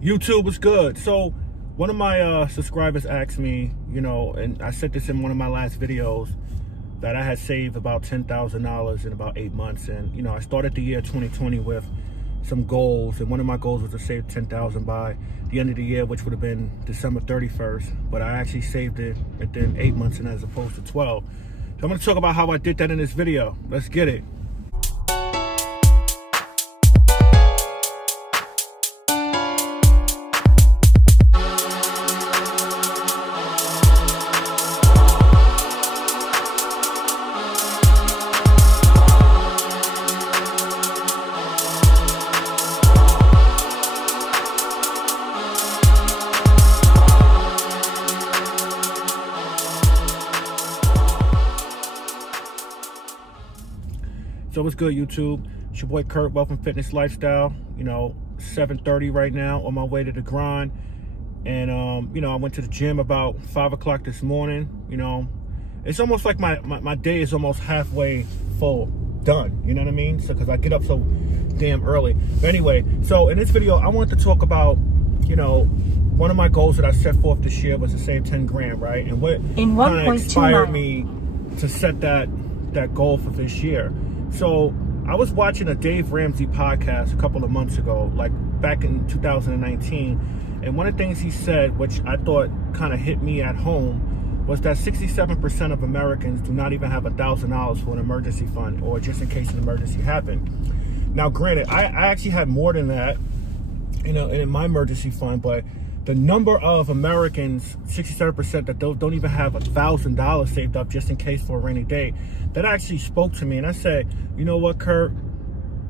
YouTube was good. So one of my subscribers asked me, you know, and I said this in one of my last videos, that I had saved about $10,000 in about 8 months. And, you know, I started the year 2020 with some goals. And one of my goals was to save $10,000 by the end of the year, which would have been December 31st. But I actually saved it within 8 months and as opposed to 12. So I'm going to talk about how I did that in this video. Let's get it. So what's good, YouTube? It's your boy Kurt, Wealth and Fitness Lifestyle. You know, 7:30 right now, on my way to the grind. And you know, I went to the gym about 5 o'clock this morning. You know, it's almost like my day is almost halfway full, done. You know what I mean? So because I get up so damn early. But anyway, so in this video, I wanted to talk about, you know, one of my goals that I set forth this year was to save 10 grand, right? And what kind of inspired me to set that goal for this year. So I was watching a Dave Ramsey podcast a couple of months ago, like back in 2019. And one of the things he said, which I thought kind of hit me at home, was that 67% of Americans do not even have $1,000 for an emergency fund, or just in case an emergency happened. Now, granted, I actually had more than that, you know, in my emergency fund, but the number of Americans, 67%, that don't even have $1,000 saved up just in case for a rainy day, that actually spoke to me. And I said, you know what, Kurt,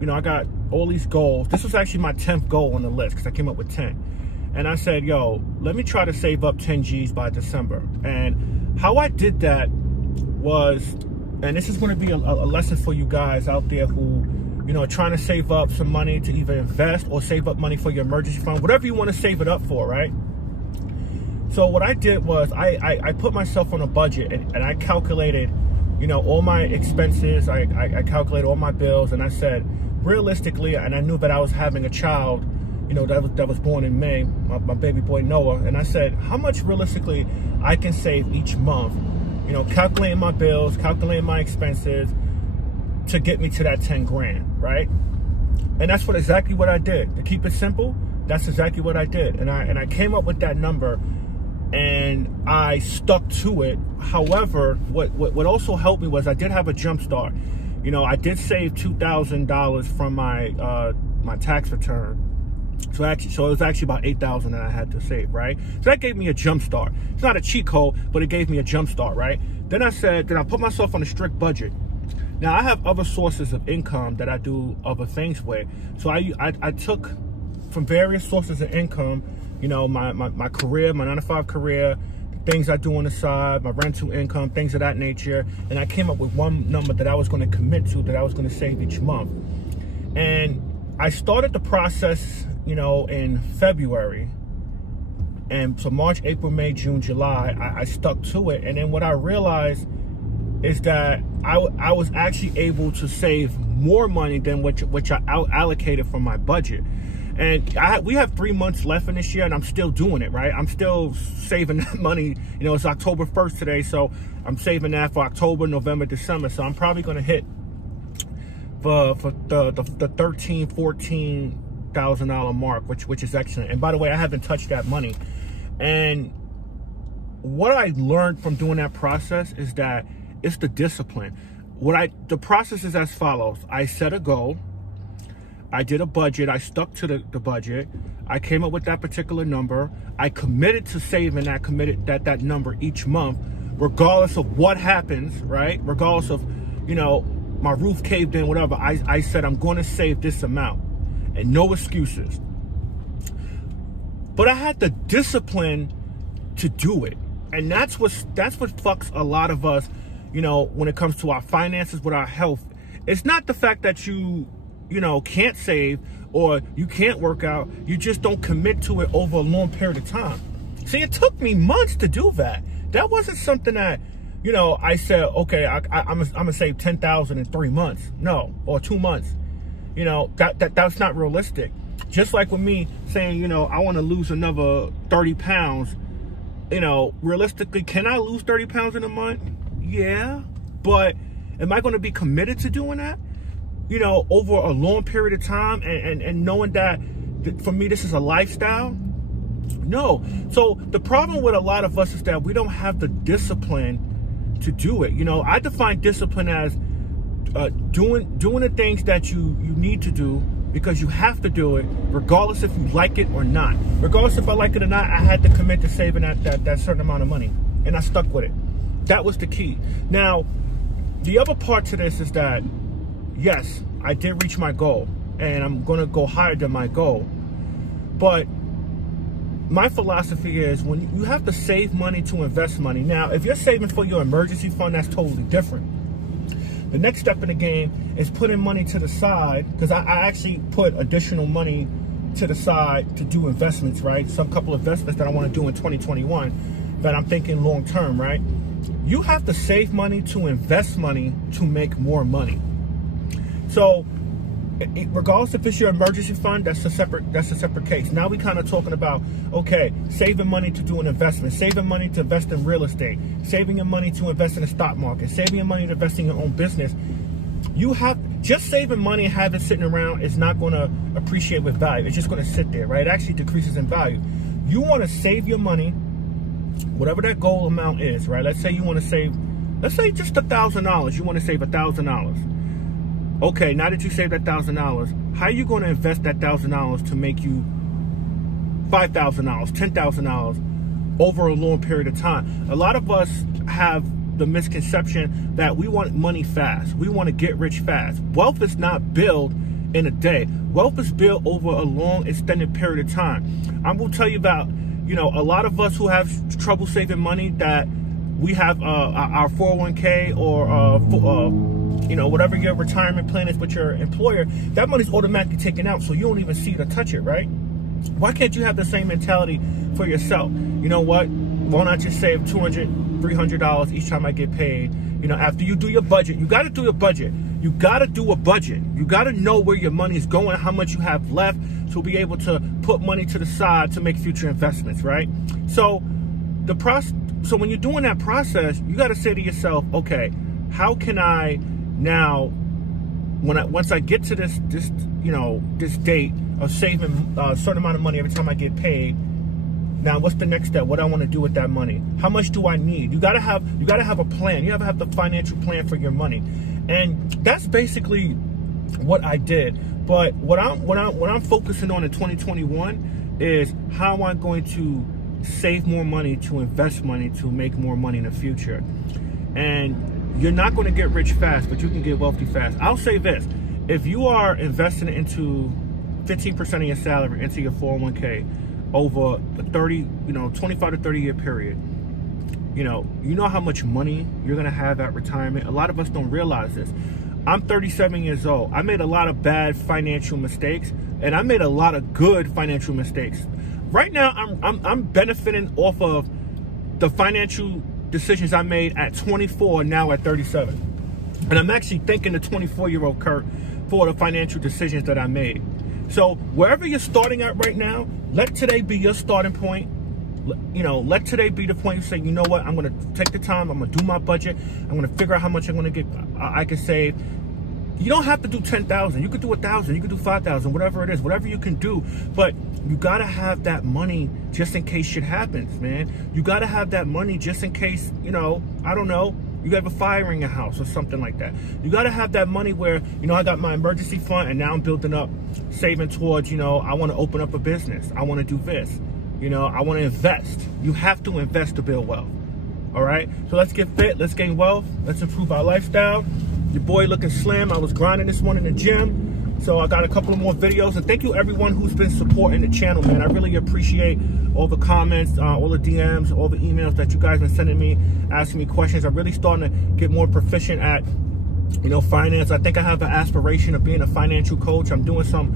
you know, I got all these goals. This was actually my 10th goal on the list because I came up with 10. And I said, yo, let me try to save up 10 G's by December. And how I did that was, and this is going to be a lesson for you guys out there who, you know, trying to save up some money to either invest or save up money for your emergency fund, whatever you want to save it up for, right? So what I did was I put myself on a budget, and I calculated, you know, all my expenses. I calculated all my bills, and I said, realistically, and I knew that I was having a child, you know, that was born in May, my baby boy Noah, and I said, how much realistically I can save each month, you know, calculating my bills, calculating my expenses, to get me to that 10 grand, right? And that's exactly what I did. To keep it simple, that's exactly what I did. And I came up with that number, and I stuck to it. However, what also helped me was I did have a jump start. You know, I did save $2,000 from my tax return. So it was actually about $8,000 that I had to save, right? So that gave me a jump start. It's not a cheat code, but it gave me a jump start, right? Then I put myself on a strict budget. Now, I have other sources of income that I do other things with. So I took from various sources of income, you know, my career, my 9-to-5 career, the things I do on the side, my rental income, things of that nature. And I came up with one number that I was going to commit to, that I was going to save each month. And I started the process, you know, in February. And so March, April, May, June, July, I stuck to it. And then what I realized is that I was actually able to save more money than which I allocated from my budget. And we have 3 months left in this year, and I'm still doing it, right? I'm still saving that money. You know, it's October 1st today, so I'm saving that for October, November, December. So I'm probably going to hit for the $13,000, $14,000 mark, which is excellent. And by the way, I haven't touched that money. And what I learned from doing that process is that it's the discipline. The process is as follows. I set a goal. I did a budget. I stuck to the budget. I came up with that particular number. I committed to saving that number each month, regardless of what happens, right? Regardless of, you know, my roof caved in, whatever. I said, I'm going to save this amount, and no excuses. But I had the discipline to do it. And that's what fucks a lot of us, you know, when it comes to our finances, with our health. It's not the fact that you know, can't save or you can't work out. You just don't commit to it over a long period of time. See, it took me months to do that. That wasn't something that, you know, I said, okay, I'm gonna save $10,000 in 3 months. No, or 2 months. You know, that's not realistic. Just like with me saying, you know, I want to lose another 30 pounds, you know, realistically, can I lose 30 pounds in a month? Yeah, but am I going to be committed to doing that, you know, over a long period of time and knowing that for me, this is a lifestyle? No. So the problem with a lot of us is that we don't have the discipline to do it. You know, I define discipline as doing the things that you need to do because you have to do it, regardless if you like it or not. Regardless if I like it or not, I had to commit to saving that certain amount of money, and I stuck with it. That was the key. Now, the other part to this is that, yes, I did reach my goal, and I'm going to go higher than my goal. But my philosophy is when you have to save money to invest money. Now, if you're saving for your emergency fund, that's totally different. The next step in the game is putting money to the side, because I actually put additional money to the side to do investments, right? Some couple of investments that I want to do in 2021 that I'm thinking long term, right? You have to save money to invest money to make more money. So regardless if it's your emergency fund, that's a separate case. Now we kind of talking about, okay, saving money to do an investment, saving money to invest in real estate, saving your money to invest in the stock market, saving your money to invest in your own business. You have, just saving money and having it sitting around is not going to appreciate with value. It's just going to sit there, right? It actually decreases in value. You want to save your money, whatever that goal amount is, right? Let's say you want to save, let's say just $1,000. You want to save $1,000. Okay, now that you saved that $1,000, how are you going to invest that $1,000 to make you $5,000, $10,000 over a long period of time? A lot of us have the misconception that we want money fast. We want to get rich fast. Wealth is not built in a day. Wealth is built over a long, extended period of time. I will tell you about, you know, a lot of us who have trouble saving money, that we have our 401k or you know, whatever your retirement plan is with your employer, that money's automatically taken out, so you don't even see it or touch it, right? Why can't you have the same mentality for yourself? You know what? Why not just save $200, $300 each time I get paid? You know, after you do your budget, you got to do your budget. You got to do a budget. You got to know where your money is going, how much you have left, to be able to put money to the side to make future investments, right? So so when you're doing that process, you got to say to yourself, okay, how can I now, once I get to this date of saving a certain amount of money every time I get paid, now what's the next step? What I want to do with that money? How much do I need? You gotta have a plan. You gotta have the financial plan for your money, and that's basically what I did. But what I'm focusing on in 2021 is how am I going to save more money, to invest money, to make more money in the future. And you're not going to get rich fast, but you can get wealthy fast. I'll say this: if you are investing into 15% of your salary into your 401k over a 25 to 30 year period, you know how much money you're going to have at retirement. A lot of us don't realize this. I'm 37 years old. I made a lot of bad financial mistakes, and I made a lot of good financial mistakes. Right now, I'm benefiting off of the financial decisions I made at 24, now at 37. And I'm actually thanking the 24-year-old Kurt for the financial decisions that I made. So wherever you're starting at right now, let today be your starting point. You know, let today be the point you say, you know what, I'm going to take the time, I'm going to do my budget, I'm going to figure out how much I'm going to get, I can save. You don't have to do 10,000. You could do 1,000. You could do 5,000. Whatever it is, whatever you can do. But you gotta have that money just in case shit happens, man. You gotta have that money just in case, you know, I don't know, you have a fire in your house or something like that. You gotta have that money where, you know, I got my emergency fund, and now I'm building up, saving towards, you know, I want to open up a business. I want to do this. You know, I want to invest. You have to invest to build wealth. All right. So let's get fit. Let's gain wealth. Let's improve our lifestyle. Your boy looking slim. I was grinding this morning in the gym, so I got a couple of more videos. And thank you everyone who's been supporting the channel, man. I really appreciate all the comments, all the DMs, all the emails that you guys been sending me, asking me questions. I'm really starting to get more proficient at, you know, finance. I think I have an aspiration of being a financial coach. I'm doing some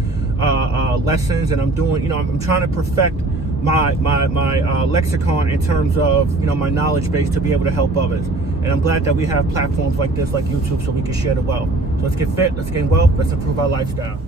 lessons, and I'm doing, you know, I'm trying to perfect my lexicon in terms of, you know, my knowledge base to be able to help others. And I'm glad that we have platforms like this, like YouTube, so we can share the wealth. So let's get fit, let's gain wealth, let's improve our lifestyle.